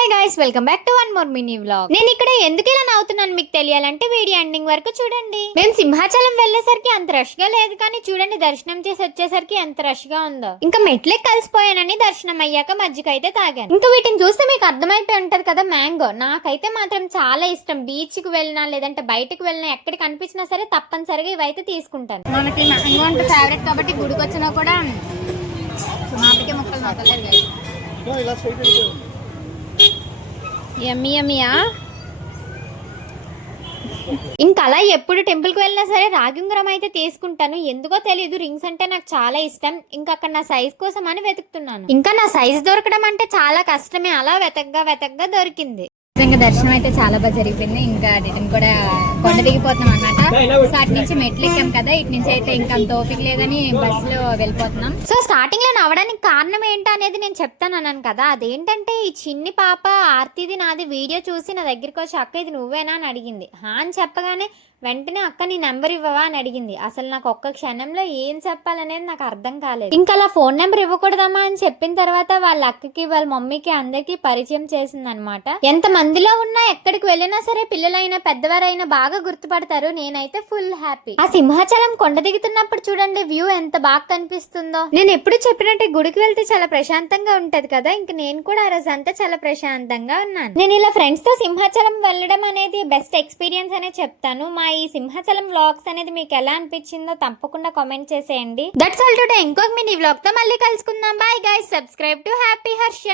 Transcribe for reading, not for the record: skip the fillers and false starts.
Hey guys, welcome back to one more mini vlog. నేను ఇక్కడ ఎందుకు ఇలా నవ్వుతున్నాను మీకు తెలియాలంటే వీడియో ఎండింగ్ వరకు చూడండి. మేము సింహాచలం వెళ్ళేసరికి అంత రష్ గా లేదు, కానీ చూడండి దర్శనం చేసి వచ్చేసరికి ఎంత రష్ గా ఉందో. ఇంకా మెట్లే కలిసిపోయానని దర్శనం అయ్యాక మజ్జిగ అయితే తాగాను. ఇంకా వీటిని చూస్తే మీకు అర్థమైపోయి ఉంటది కదా, మ్యాంగో నాకైతే మాత్రం చాలా ఇష్టం. బీచ్ కి వెళ్ళినా లేదంటే బయటకు వెళ్ళినా ఎక్కడికి కనిపించినా సరే తప్పనిసరిగా ఇవైతే తీసుకుంటాను. మనకి మ్యాంగో అంటే ఫేవరెట్ కాబట్టి గుడికి వచ్చినా కూడా మామిడికే ముక్కలు నొక్కలేదు. యమ్మీ యమ్మీయా. ఇంకా అలా ఎప్పుడు టెంపుల్ కి వెళ్ళినా సరే రాగి ఉంగరం అయితే తీసుకుంటాను. ఎందుకో తెలియదు, రింగ్స్ అంటే నాకు చాలా ఇష్టం. ఇంకా అక్కడ నా సైజ్ కోసం అని వెతుకుతున్నాను. ఇంకా నా సైజ్ దొరకడం అంటే చాలా కష్టమే. అలా వెతగ్గా దొరికింది. నిజంగా దర్శనం అయితే చాలా బాగా జరిగిపోయింది. ఇంకా రిటర్న్ కూడా కొండ దిగిపోతున్నాం అన్నమాట. సో అటు నుంచి మెట్లు ఎక్కాం కదా, ఇటు నుంచి అయితే ఇంకా అంత ఓపిక లేదని బస్సులో వెళ్ళిపోతున్నాం. సో స్టార్టింగ్ లో నవ్వడానికి కారణం ఏంటి అనేది నేను చెప్తాను అన్నాను కదా. అదేంటంటే ఈ చిన్ని పాప ఆర్తిది నాది వీడియో చూసి నా దగ్గరికి వచ్చి అక్క ఇది నువ్వేనా అని అడిగింది. అని చెప్పగానే వెంటనే అక్క నీ నెంబర్ ఇవ్వవా అని అడిగింది. అసలు నాకు ఒక్క క్షణంలో ఏం చెప్పాలనేది నాకు అర్థం కాలేదు. ఇంకా అలా ఫోన్ నెంబర్ ఇవ్వకూడదమ్మా అని చెప్పిన తర్వాత వాళ్ళ అక్కకి వాళ్ళ మమ్మీకి అందరికి పరిచయం చేసింది అనమాట. ఎంత మందిలో ఉన్నా ఎక్కడికి వెళ్ళినా సరే పిల్లలైనా పెద్దవారైనా బాగా గుర్తుపడతారు. నేనైతే ఫుల్ హ్యాపీ. ఆ సింహాచలం కొండ దిగుతున్నప్పుడు చూడండి వ్యూ ఎంత బాగా కనిపిస్తుందో. నేను ఎప్పుడు చెప్పినట్టు గుడికి వెళ్తే చాలా ప్రశాంతంగా ఉంటది కదా, ఇంక నేను కూడా ఆ రోజు అంతా చాలా ప్రశాంతంగా ఉన్నాను. నేను ఇలా ఫ్రెండ్స్ తో సింహాచలం వెళ్ళడం అనేది బెస్ట్ ఎక్స్పీరియన్స్ అనే చెప్తాను. మా ఈ సింహాచలం వ్లాగ్స్ అనేది మీకు ఎలా అనిపించిందో తప్పకుండా కామెంట్ చేసేయండి. That's all today. ఇంకొక మినీ వ్లాగ్ తో మళ్ళీ కలుసుకుందాం. Bye guys, subscribe to happy Harsha.